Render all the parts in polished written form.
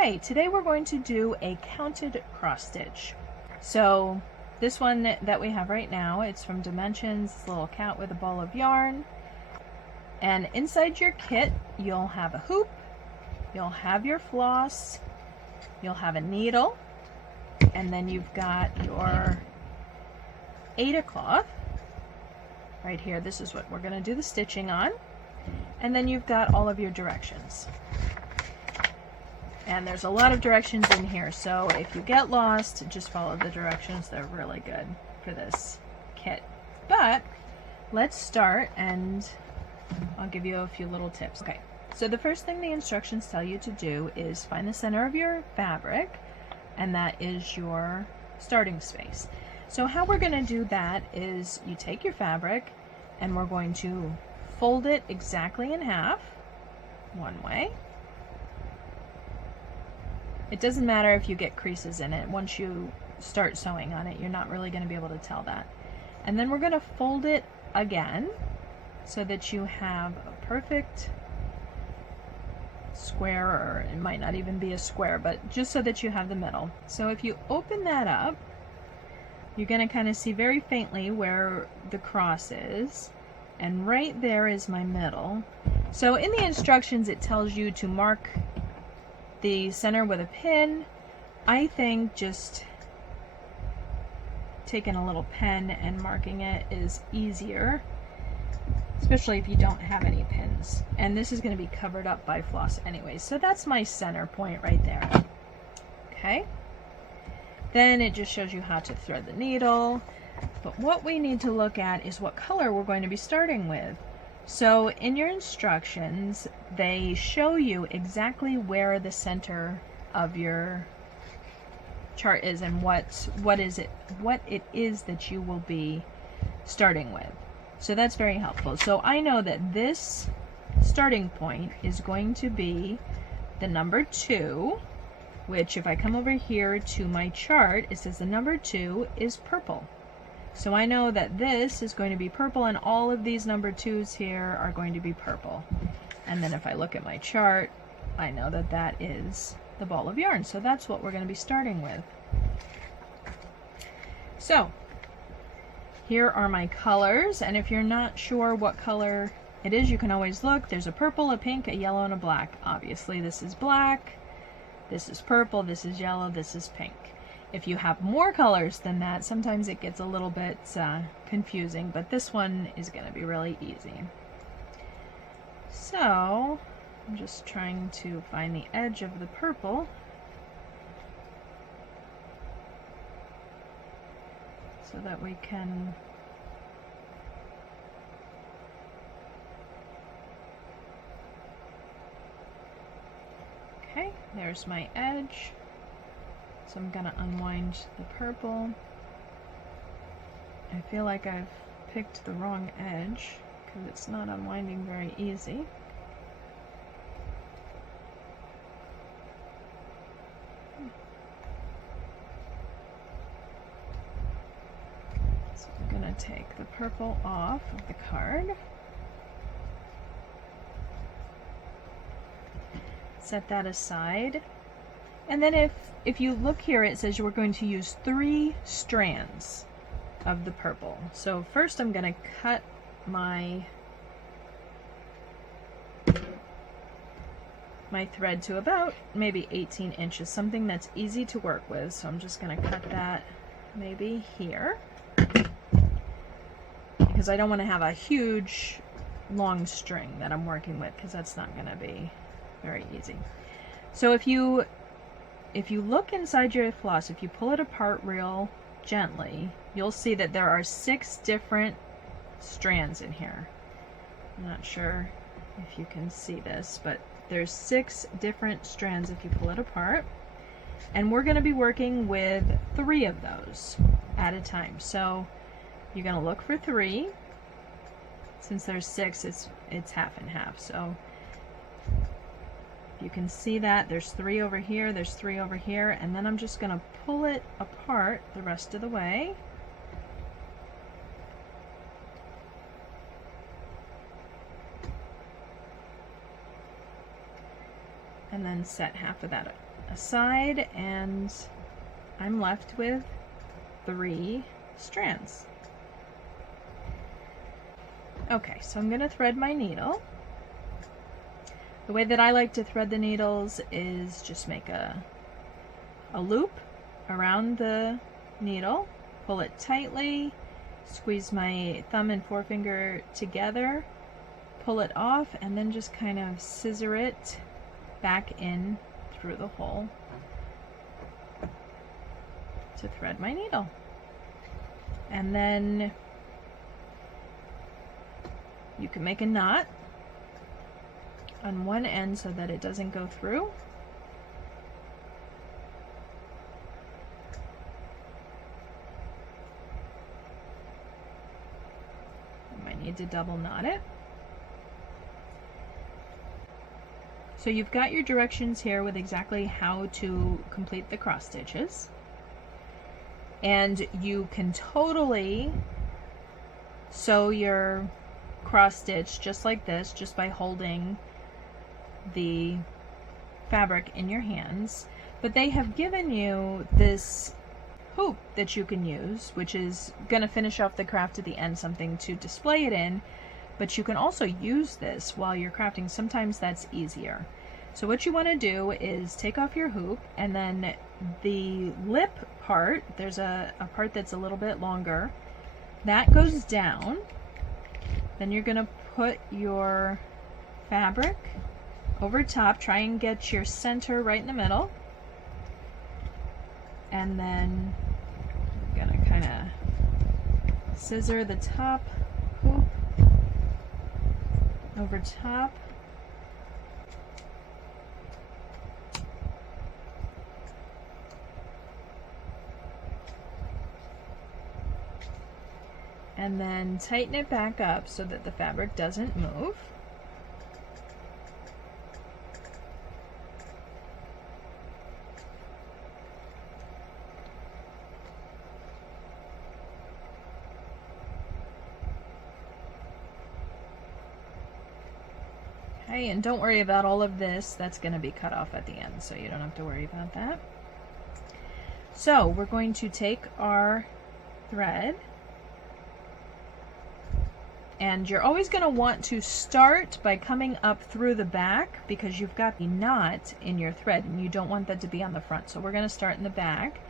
Okay, today we're going to do a counted cross stitch. So this one that we have right now, it's from Dimensions, this little cat with a ball of yarn. And inside your kit, you'll have a hoop, you'll have your floss, you'll have a needle, and then you've got your Aida cloth. Right here, this is what we're going to do the stitching on. And then you've got all of your directions. And there's a lot of directions in here, so if you get lost, just follow the directions. They're really good for this kit. But let's start, and I'll give you a few little tips. Okay, so the first thing the instructions tell you to do is find the center of your fabric, and that is your starting space. So how we're going to do that is you take your fabric, and we're going to fold it exactly in half, one way. It doesn't matter if you get creases in it. Once you start sewing on it, you're not really going to be able to tell that. And then we're going to fold it again so that you have a perfect square, or it might not even be a square, but just so that you have the middle. So if you open that up, you're going to kind of see very faintly where the cross is. And right there is my middle. So in the instructions, it tells you to mark the center with a pin. I think just taking a little pen and marking it is easier, especially if you don't have any pins. And this is going to be covered up by floss anyway. So that's my center point right there. Okay. Then it just shows you how to thread the needle. But what we need to look at is what color we're going to be starting with. So in your instructions, they show you exactly where the center of your chart is and what it is that you will be starting with. So that's very helpful. So I know that this starting point is going to be the number 2, which if I come over here to my chart, it says the number 2 is purple. So I know that this is going to be purple, and all of these number 2s here are going to be purple. And then if I look at my chart, I know that that is the ball of yarn. So that's what we're going to be starting with. So here are my colors, and if you're not sure what color it is, you can always look. There's a purple, a pink, a yellow, and a black. Obviously this is black, this is purple, this is yellow, this is pink. If you have more colors than that, sometimes it gets a little bit confusing, but this one is going to be really easy. So I'm just trying to find the edge of the purple. So that we can okay, there's my edge. So I'm going to unwind the purple. I feel like I've picked the wrong edge because it's not unwinding very easy. So I'm going to take the purple off of the card. Set that aside. And then if you look here, it says you are going to use 3 strands of the purple. So first I'm going to cut my thread to about maybe 18 inches, something that's easy to work with. So I'm just going to cut that maybe here, because I don't want to have a huge long string that I'm working with, because that's not going to be very easy. So if you look inside your floss, if you pull it apart real gently, you'll see that there are 6 different strands in here. I'm not sure if you can see this, but there's 6 different strands if you pull it apart. And we're going to be working with 3 of those at a time. So you're going to look for 3. Since there's 6, it's half and half. So you can see that there's 3 over here, there's 3 over here, and then I'm just going to pull it apart the rest of the way. And then set half of that aside, and I'm left with 3 strands. Okay, so I'm going to thread my needle. The way that I like to thread the needles is just make a loop around the needle, pull it tightly, squeeze my thumb and forefinger together, pull it off, and then just kind of scissor it back in through the hole to thread my needle. And then you can make a knot on one end so that it doesn't go through. You might need to double knot it. So you've got your directions here with exactly how to complete the cross stitches. And you can totally sew your cross stitch just like this, just by holding the fabric in your hands. But they have given you this hoop that you can use, which is going to finish off the craft at the end, something to display it in. But you can also use this while you're crafting. Sometimes that's easier. So what you want to do is take off your hoop, and then the lip part, there's a part that's a little bit longer, that goes down. Then you're going to put your fabric over top, try and get your center right in the middle, and then you're going to kind of scissor the top hoop over top. And then tighten it back up so that the fabric doesn't move. Okay, and don't worry about all of this. That's going to be cut off at the end, so you don't have to worry about that. So we're going to take our thread, and you're always going to want to start by coming up through the back, because you've got the knot in your thread and you don't want that to be on the front. So we're going to start in the back,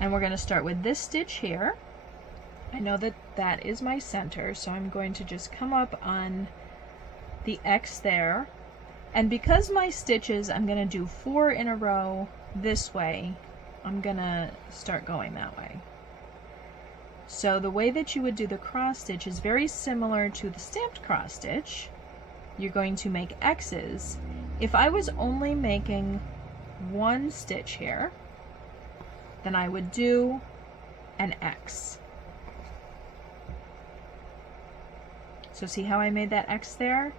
and we're going to start with this stitch here. I know that that is my center, so I'm going to just come up on the X there. And because my stitches, I'm going to do 4 in a row this way, I'm going to start going that way. So the way that you would do the cross stitch is very similar to the stamped cross stitch. You're going to make X's. If I was only making 1 stitch here, then I would do an X. So see how I made that X there?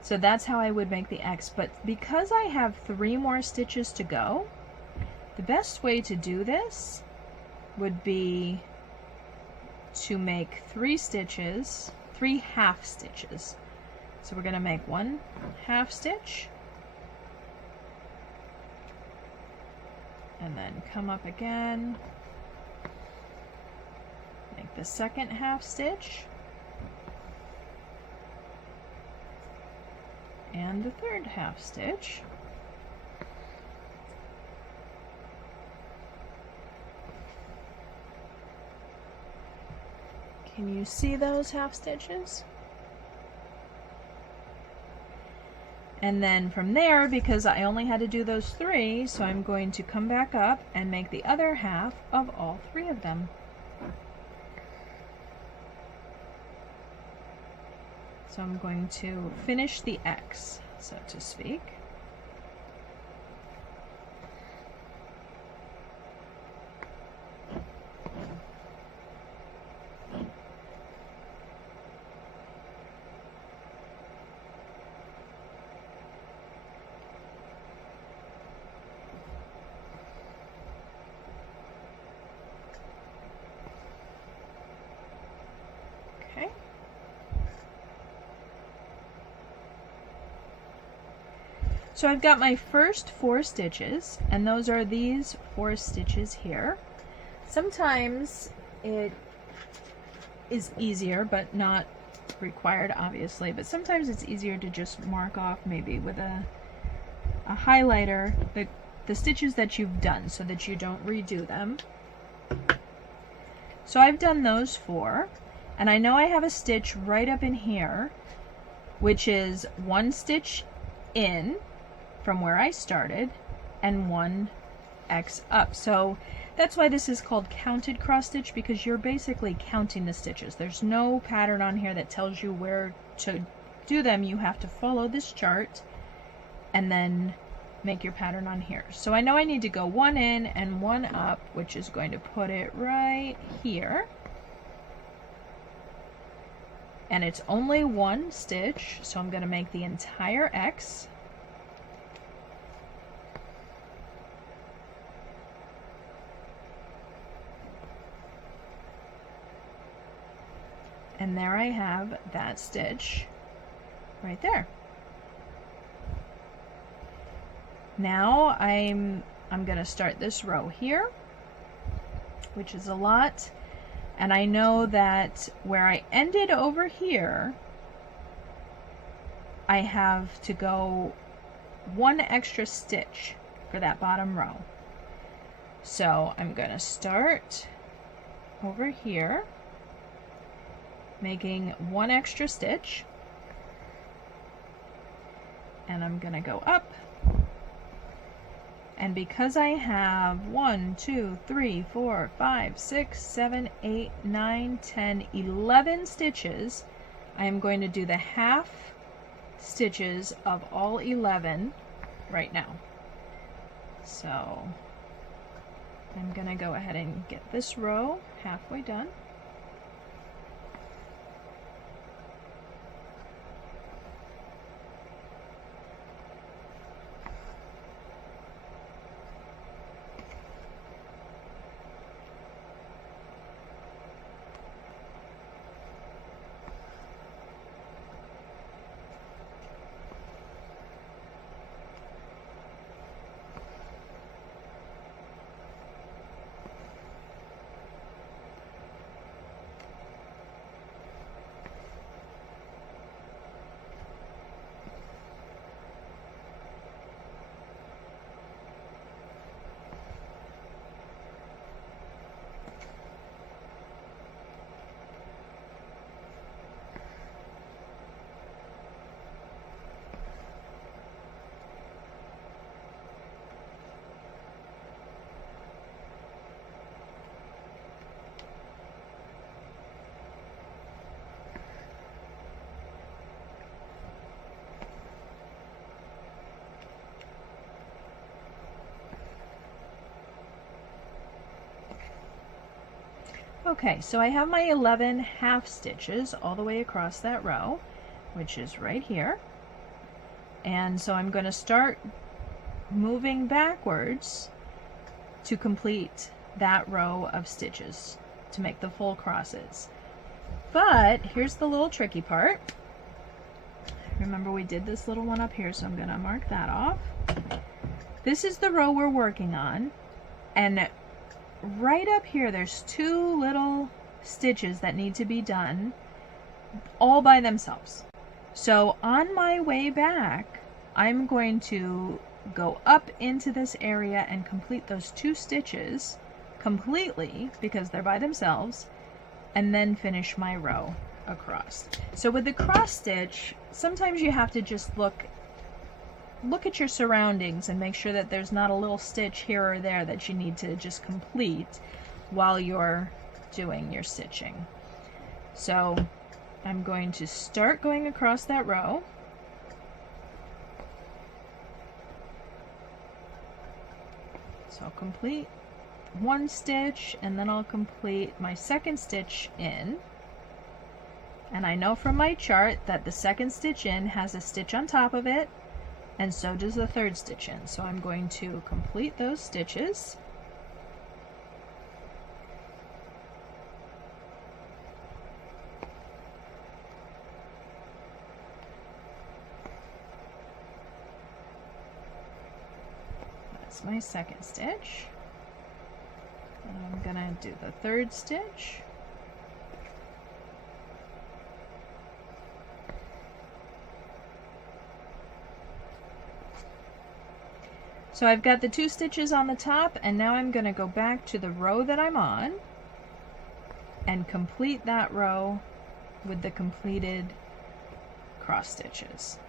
So that's how I would make the X. But because I have 3 more stitches to go, the best way to do this would be to make 3 stitches, 3 half stitches. So we're going to make 1 half stitch, and then come up again, make the second half stitch, and the third half stitch. Can you see those half stitches? And then from there, because I only had to do those 3, so I'm going to come back up and make the other half of all 3 of them. So I'm going to finish the X, so to speak. So I've got my first 4 stitches, and those are these 4 stitches here. Sometimes it is easier, but not required obviously, but sometimes it's easier to just mark off maybe with a highlighter the stitches that you've done so that you don't redo them. So I've done those 4, and I know I have a stitch right up in here, which is 1 stitch in from where I started and 1 X up. So that's why this is called counted cross stitch, because you're basically counting the stitches. There's no pattern on here that tells you where to do them. You have to follow this chart and then make your pattern on here. So I know I need to go 1 in and 1 up, which is going to put it right here. And it's only 1 stitch, so I'm going to make the entire X. And there I have that stitch right there. Now I'm going to start this row here, which is a lot. And I know that where I ended over here, I have to go 1 extra stitch for that bottom row. So I'm going to start over here, making 1 extra stitch, and I'm going to go up. And because I have 1, 2, 3, 4, 5, 6, 7, 8, 9, 10, 11 stitches, I am going to do the half stitches of all 11 right now. So I'm going to go ahead and get this row halfway done. Okay, so I have my 11 half stitches all the way across that row, which is right here. And so I'm going to start moving backwards to complete that row of stitches to make the full crosses. But here's the little tricky part. Remember, we did this little one up here, so I'm going to mark that off. This is the row we're working on, and right up here there's 2 little stitches that need to be done all by themselves. So on my way back, I'm going to go up into this area and complete those 2 stitches completely because they're by themselves, and then finish my row across. So with the cross stitch, sometimes you have to just look at your surroundings and make sure that there's not a little stitch here or there that you need to just complete while you're doing your stitching. So I'm going to start going across that row. So I'll complete 1 stitch, and then I'll complete my 2nd stitch in. And I know from my chart that the 2nd stitch in has a stitch on top of it, and so does the 3rd stitch in. So I'm going to complete those stitches. That's my second stitch. And I'm gonna do the third stitch. So I've got the 2 stitches on the top, and now I'm going to go back to the row that I'm on and complete that row with the completed cross stitches.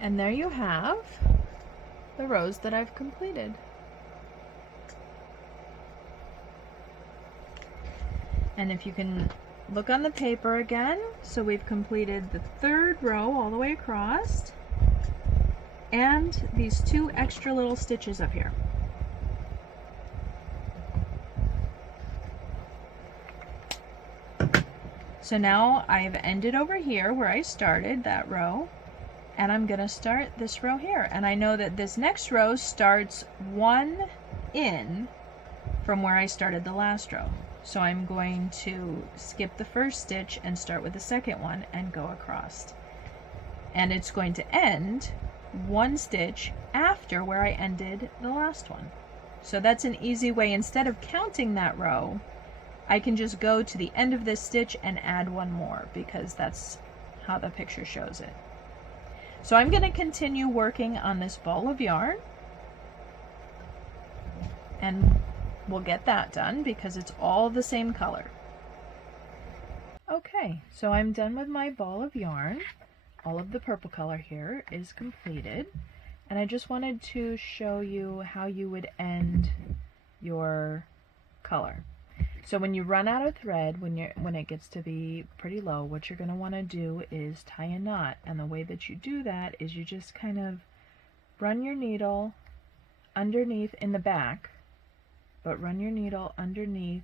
And there you have the rows that I've completed. And if you can look on the paper again, so we've completed the 3rd row all the way across and these 2 extra little stitches up here. So now I've ended over here where I started that row, and I'm gonna start this row here. And I know that this next row starts 1 in from where I started the last row. So I'm going to skip the first stitch and start with the second one and go across. And it's going to end 1 stitch after where I ended the last one. So that's an easy way. Instead of counting that row, I can just go to the end of this stitch and add 1 more, because that's how the picture shows it. So I'm going to continue working on this ball of yarn, and we'll get that done because it's all the same color. Okay, so I'm done with my ball of yarn. All of the purple color here is completed, and I just wanted to show you how you would end your color. So when you run out of thread, when it gets to be pretty low, what you're going to want to do is tie a knot. And the way that you do that is you just kind of run your needle underneath in the back, but run your needle underneath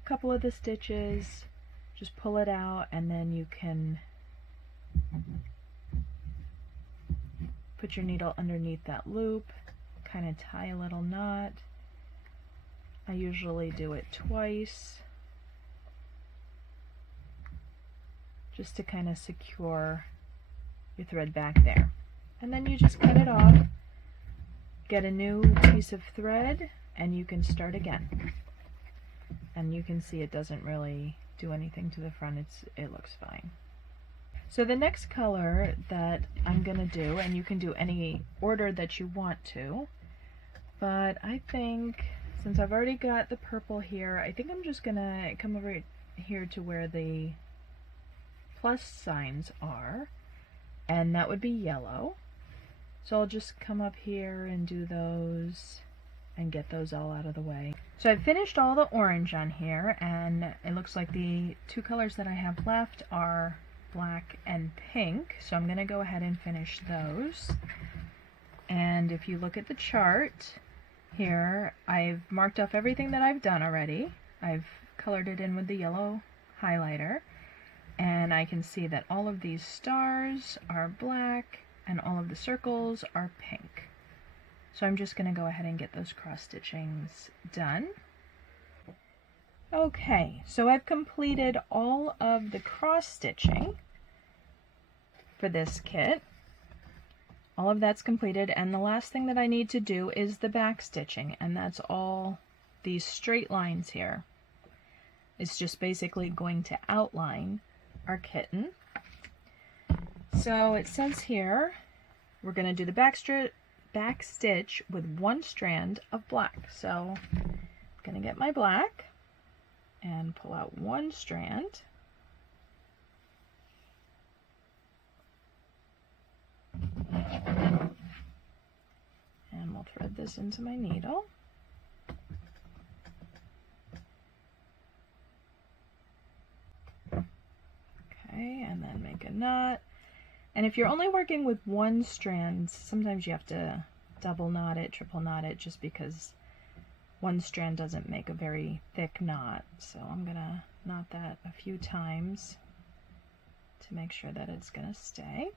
a couple of the stitches, just pull it out, and then you can put your needle underneath that loop, kind of tie a little knot. I usually do it twice, just to kind of secure your thread back there. And then you just cut it off, get a new piece of thread, and you can start again. And you can see it doesn't really do anything to the front, it looks fine. So the next color that I'm going to do, and you can do any order that you want to, but I think since I've already got the purple here, I think I'm just going to come over here to where the plus signs are, and that would be yellow. So I'll just come up here and do those and get those all out of the way. So I've finished all the orange on here, and it looks like the 2 colors that I have left are black and pink, so I'm going to go ahead and finish those. And if you look at the chart here, I've marked off everything that I've done already. I've colored it in with the yellow highlighter, and I can see that all of these stars are black and all of the circles are pink. So I'm just going to go ahead and get those cross stitchings done. Okay, so I've completed all of the cross stitching for this kit. All of that's completed, and the last thing that I need to do is the back stitching, and that's all these straight lines here. It's just basically going to outline our kitten. So it says here we're going to do the back stitch with 1 strand of black. So Gonna get my black and pull out one strand. And we'll thread this into my needle. Okay, and then make a knot. And if you're only working with one strand, sometimes you have to double knot it, triple knot it, just because one strand doesn't make a very thick knot. So I'm gonna knot that a few times to make sure that it's gonna stay.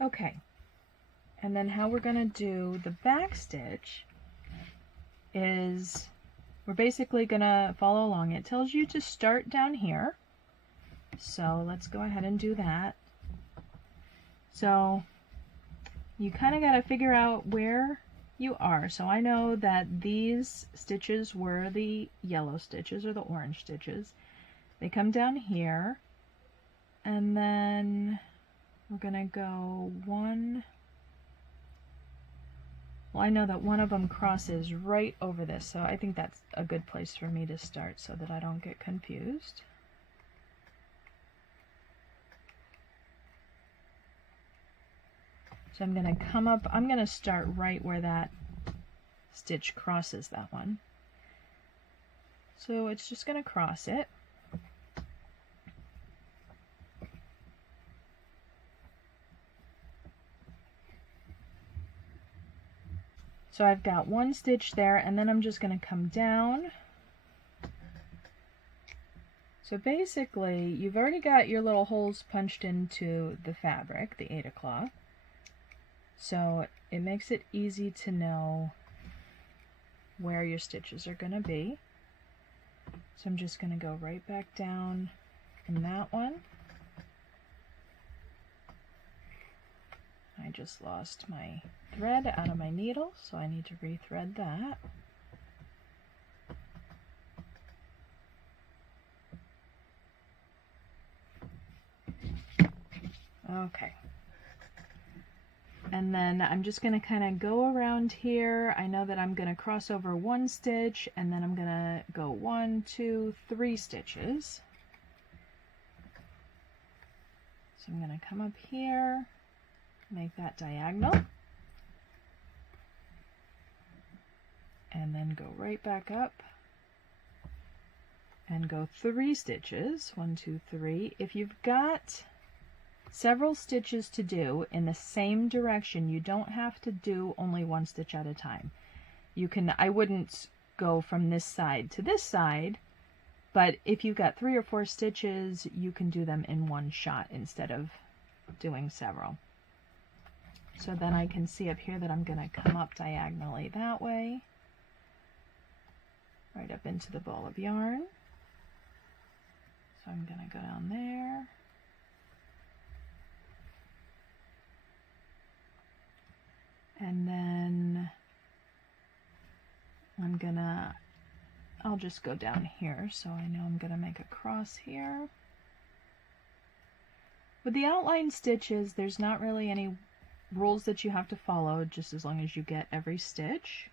Okay, and then how we're going to do the back stitch is we're basically going to follow along. It tells you to start down here, so let's go ahead and do that. So you kind of got to figure out where you are. So I know that these stitches were the yellow stitches or the orange stitches. They come down here, and then we're going to go one. Well, I know that one of them crosses right over this, so I think that's a good place for me to start so that I don't get confused. So I'm going to come up, I'm going to start right where that stitch crosses that one. So it's just going to cross it. So I've got one stitch there, and then I'm just going to come down. So basically, you've already got your little holes punched into the fabric, the 8 o'clock. So it makes it easy to know where your stitches are going to be. So I'm just going to go right back down in that one. I just lost my thread out of my needle, so I need to rethread that. Okay. And then I'm just going to kind of go around here. I know that I'm going to cross over one stitch, and then I'm going to go 1, 2, 3 stitches. So I'm going to come up here, make that diagonal, and then go right back up and go 3 stitches. 1, 2, 3. If you've got several stitches to do in the same direction, you don't have to do only one stitch at a time. You can, I wouldn't go from this side to this side, but if you've got 3 or 4 stitches, you can do them in one shot instead of doing several. So then I can see up here that I'm going to come up diagonally that way, right up into the ball of yarn. So I'm going to go down there. And then I'll just go down here, so I know I'm going to make a cross here. With the outline stitches, there's not really any rules that you have to follow, just as long as you get every stitch.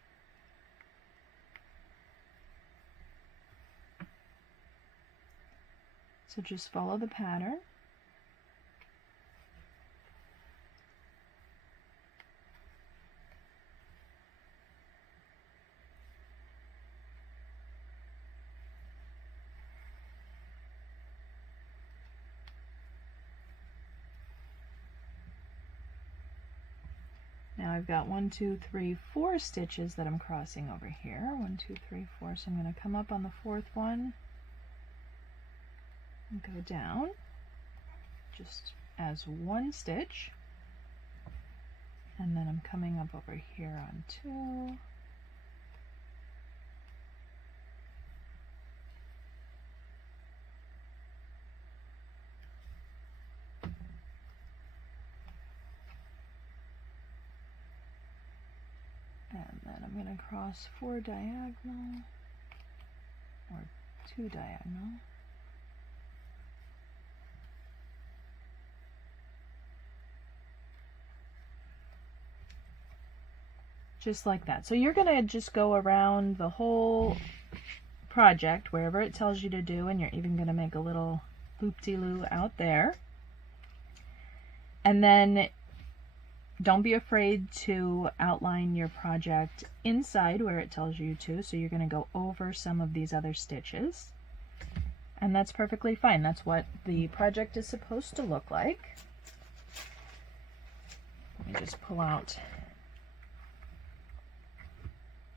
So just follow the pattern. Now I've got 1, 2, 3, 4 stitches that I'm crossing over here. 1, 2, 3, 4. So I'm going to come up on the 4th one and go down just as one stitch. And then I'm coming up over here on 2. And then I'm going to cross 4 diagonal, or 2 diagonal. just like that. So you're gonna just go around the whole project wherever it tells you to do, and you're even gonna make a little loop-de-loo out there. And then don't be afraid to outline your project inside where it tells you to, so you're going to go over some of these other stitches. And that's perfectly fine. That's what the project is supposed to look like. Let me just pull out.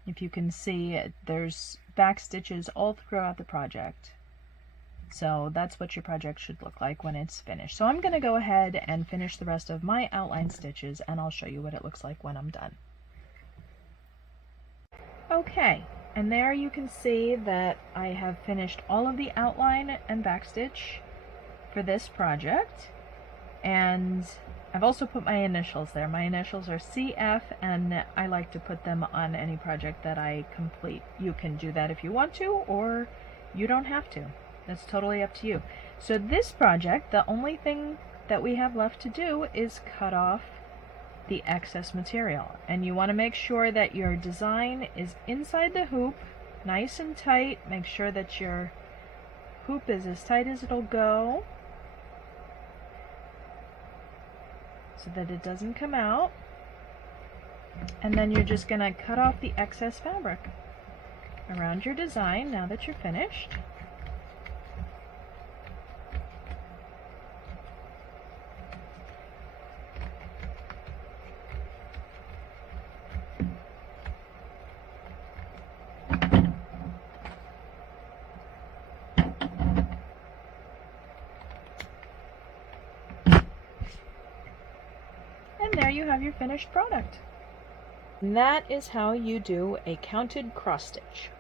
If you can see, there's back stitches all throughout the project. So that's what your project should look like when it's finished. So I'm going to go ahead and finish the rest of my outline stitches, and I'll show you what it looks like when I'm done. Okay, and there you can see that I have finished all of the outline and backstitch for this project, and I've also put my initials there. My initials are CF, and I like to put them on any project that I complete. You can do that if you want to, or you don't have to. That's totally up to you. So this project, the only thing that we have left to do is cut off the excess material. And you want to make sure that your design is inside the hoop, nice and tight. Make sure that your hoop is as tight as it'll go, so that it doesn't come out. And then you're just going to cut off the excess fabric around your design now that you're finished. And there you have your finished product. And that is how you do a counted cross stitch.